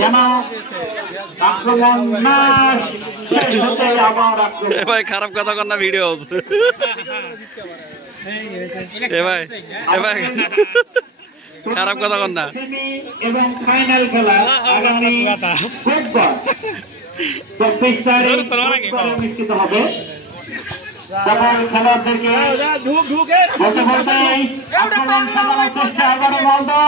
যেন আক্রমণ না শেষ হতে আবার ভাই খারাপ কথা কর না ভিডিও এ ভাই খারাপ কথা কর না। এবং ফাইনাল খেলা আগামী বুধবার 24 তারিখ অনুষ্ঠিত হবে। সকল খেলোয়াড়দেরকে বলতে বলতে আক্রমণ চালানোর চেষ্টা এবারে মালদা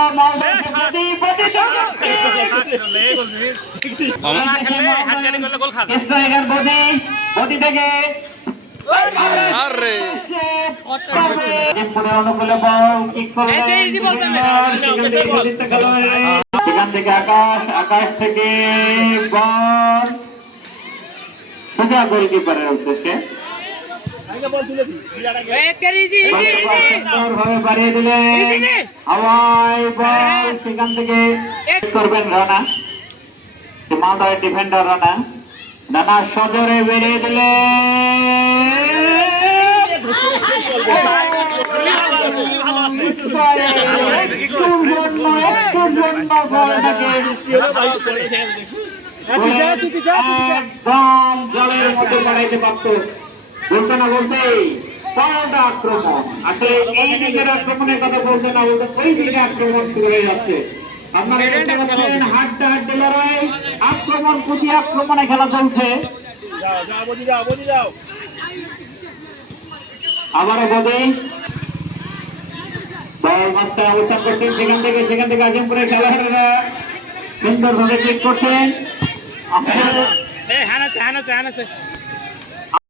স্ট্রাইকার বডি থেকে আরে অনুকূলে বল কিক করলেন সেখান থেকে আকাশ থেকে বল সোজা গোলকিপারের উদ্দেশ্যে সুন্দরভাবে বাড়িয়ে দিলেন হাওয়ায় বল সেখান থেকে করবেন রানা মালদার ডিফেন্ডার রানা রানা সজোরে বেরিয়ে একদম জলের মধ্যে বাড়াইতে পারত বলতে না বলতেই পাল্টা আক্রমণ। আসলে এই দিকের আক্রমণের কথা বলতে না বলতে ওই দিকে আক্রমণ শুরু হয়ে যাচ্ছে। আপনারা দেখতে পাচ্ছেন হাড্ডাহাড্ডি লড়াই, আক্রমণ প্রতি আক্রমণে খেলা চলছে। আবারও বদি বল মাস্টার অবস্থান করছেন সেখান থেকে আজিমপুরের খেলোয়াড়েরা সুন্দরভাবে চেক করছেন।